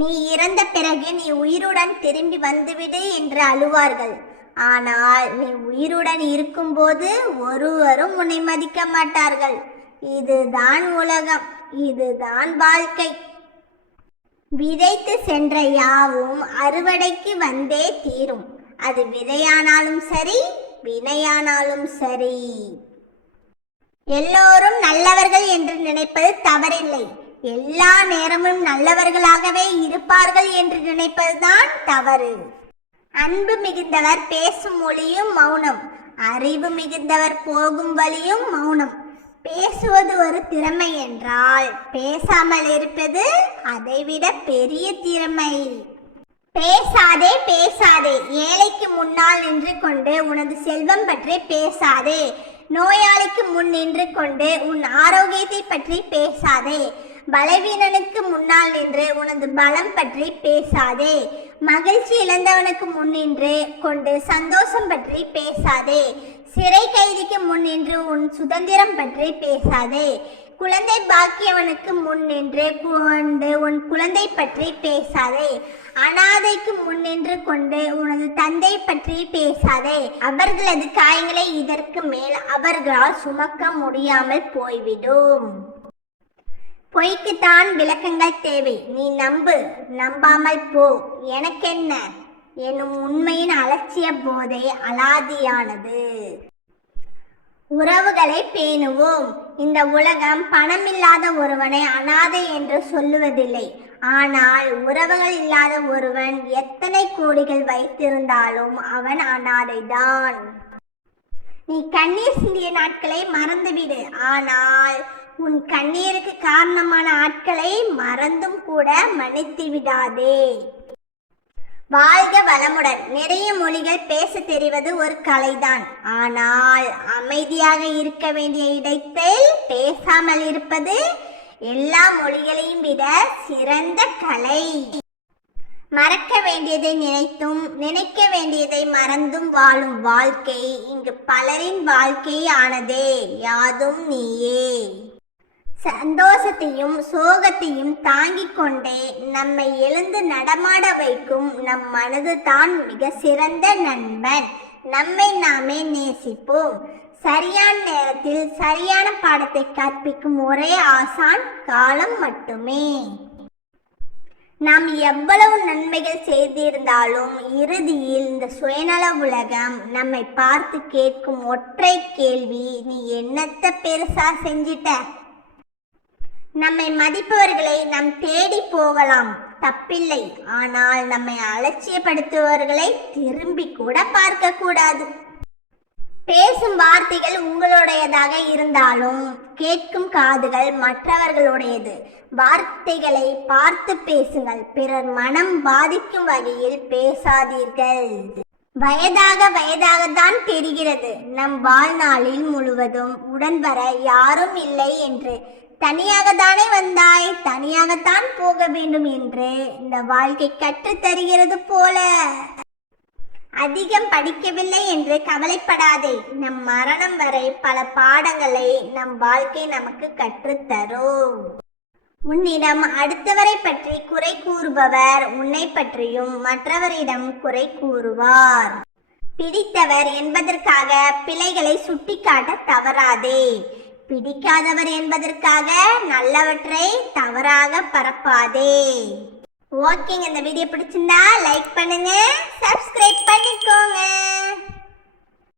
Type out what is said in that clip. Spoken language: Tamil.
நீ இறந்த பிறகு நீ உயிருடன் திரும்பி வந்துவிடு என்று அழுவார்கள். ஆனால் நீ உயிருடன் இருக்கும்போது ஒருவரும் உன்னை மதிக்க மாட்டார்கள். இதுதான் உலகம், இதுதான் வாழ்க்கை. விதைத்து சென்ற யாவும் அறுவடைக்கு வந்தே தீரும். அது விதையானாலும் சரி, வினையானாலும் சரி. எல்லோரும் நல்லவர்கள் என்று நினைப்பது தவறில்லை. எல்லா நேரமும் நல்லவர்களாகவே இருப்பார்கள் என்று நினைப்பதுதான் தவறு. அன்பு மிகுந்தவர் பேசும் மொழியும் மௌனம், அறிவு மிகுந்தவர் போகும் வழியும் மௌனம். பேசுவது ஒரு திறமை என்றால் பேசாமல் இருப்பது அதைவிட பெரிய திறமை. பேசாதே பேசாதே, ஏழைக்கு முன்னால் நின்று கொண்டு உனது செல்வம் பற்றி பேசாதே. நோயாளிக்கு முன் நின்று கொண்டு உன் ஆரோக்கியத்தை பற்றி பேசாதே. பலவீனனுக்கு முன்னால் நின்று உனது பலம் பற்றி பேசாதே. மகிழ்ச்சி இழந்தவனுக்கு முன் நின்று கொண்டு சந்தோஷம் பற்றி பேசாதே. சிறை கைதிக்கு முன் நின்று உன் சுதந்திரம் பற்றி பேசாதே. குழந்தை பாக்கியவனுக்கு முன் நின்று கொண்டு உன் குழந்தை பற்றி பேசாதே. அனாதைக்கு முன் நின்று கொண்டு உனது தந்தை பற்றி பேசாதே. அவர்களது காயங்களை இதற்கு மேல் அவர்களால் சுமக்க முடியாமல் போய்விடும். பொய்க்குத்தான் விளக்கங்கள் தேவை. நீ நம்பு, நம்பாமல் போ, எனக்கென்ன எனும் உண்மையின் அலட்சிய போதை அலாதியானது. உறவுகளை பேணுவோம். இந்த உலகம் பணமில்லாத ஒருவனை அனாதை என்று சொல்லுவதில்லை. ஆனால் உறவுகள் இல்லாத ஒருவன் எத்தனை கோடிகள் வைத்திருந்தாலும் அவன் அனாதைதான். நீ கண்ணீர் சிந்திய நாட்களை மறந்துவிடு. ஆனால் உன் கண்ணீருக்கு காரணமான ஆட்களை மறந்தும் கூட மன்னித்து விடாதே. வாழ்க வளமுடன். நிறைய மொழிகள் பேச தெரிவது ஒரு கலைதான். ஆனால் அமைதியாக இருக்க வேண்டிய இடத்தில் பேசாமல் இருப்பது எல்லா மொழிகளையும் விட சிறந்த கலை. மறக்க வேண்டியதை நினைத்தும் நினைக்க வேண்டியதை மறந்தும் வாழும் வாழ்க்கை இங்கு பலரின் வாழ்க்கை ஆனதே. யாதும் நீயே. சந்தோஷத்தையும் சோகத்தையும் தாங்கிக் கொண்டே நம்மை எழுந்து நடமாட வைக்கும் நம் மனது தான் மிக சிறந்த நண்பன். நம்மை நாமே நேசிப்போம். சரியான நேரத்தில் சரியான பாடத்தை கற்பிக்கும் ஒரே ஆசான் காலம் மட்டுமே. நாம் எவ்வளவு நன்மைகள் செய்திருந்தாலும் இறுதியில் இந்த சுயநல உலகம் நம்மை பார்த்து கேட்கும் ஒற்றை கேள்வி, நீ என்னத்த பெருசா செஞ்சிட்ட? நம்மை மதிப்பவர்களை நாம் தேடி போகலாம், தப்பில்லை. ஆனால் நம்மை அலட்சியப்படுத்துபவர்களை திரும்பி கூட பார்க்க கூடாது. பேசும் வார்த்தைகள் உங்களுடையதாக இருந்தாலும் கேட்கும் காதுகள் மற்றவர்களுடையது. வார்த்தைகளை பார்த்து பேசுங்கள். பிறர் மனம் பாதிக்கும் வகையில் பேசாதீர்கள். வயதாகத்தான் தெரிகிறது நம் வாழ்நாளில் முழுவதும் உடன் வர யாரும் இல்லை என்று. தனியாகத்தானே வந்தாய், தனியாகத்தான் போக வேண்டும் என்று இந்த வாழ்க்கை கற்றுத் தருகிறது போல. அதிகம் படிக்கவில்லை என்று கவலைப்படாதே. நம் மரணம் வரை பல பாடங்களை நம் வாழ்க்கை நமக்கு கற்றுத்தரும். உன்னிடம் அடுத்தவரை பற்றி குறை கூறுபவர் உன்னை பற்றியும் மற்றவரிடம் குறை கூறுவார். பிடித்தவர் என்பதற்காக பிழைகளை சுட்டிக்காட்ட தவறாதே. பிடிக்காதவர் என்பதற்காக நல்லவற்றை தவறாக பரப்பாதே. ஓகேங்க, இந்த வீடியோ பிடிச்சிருந்தா லைக் பண்ணுங்க, சப்ஸ்கிரைப் பண்ணிக்கோங்க.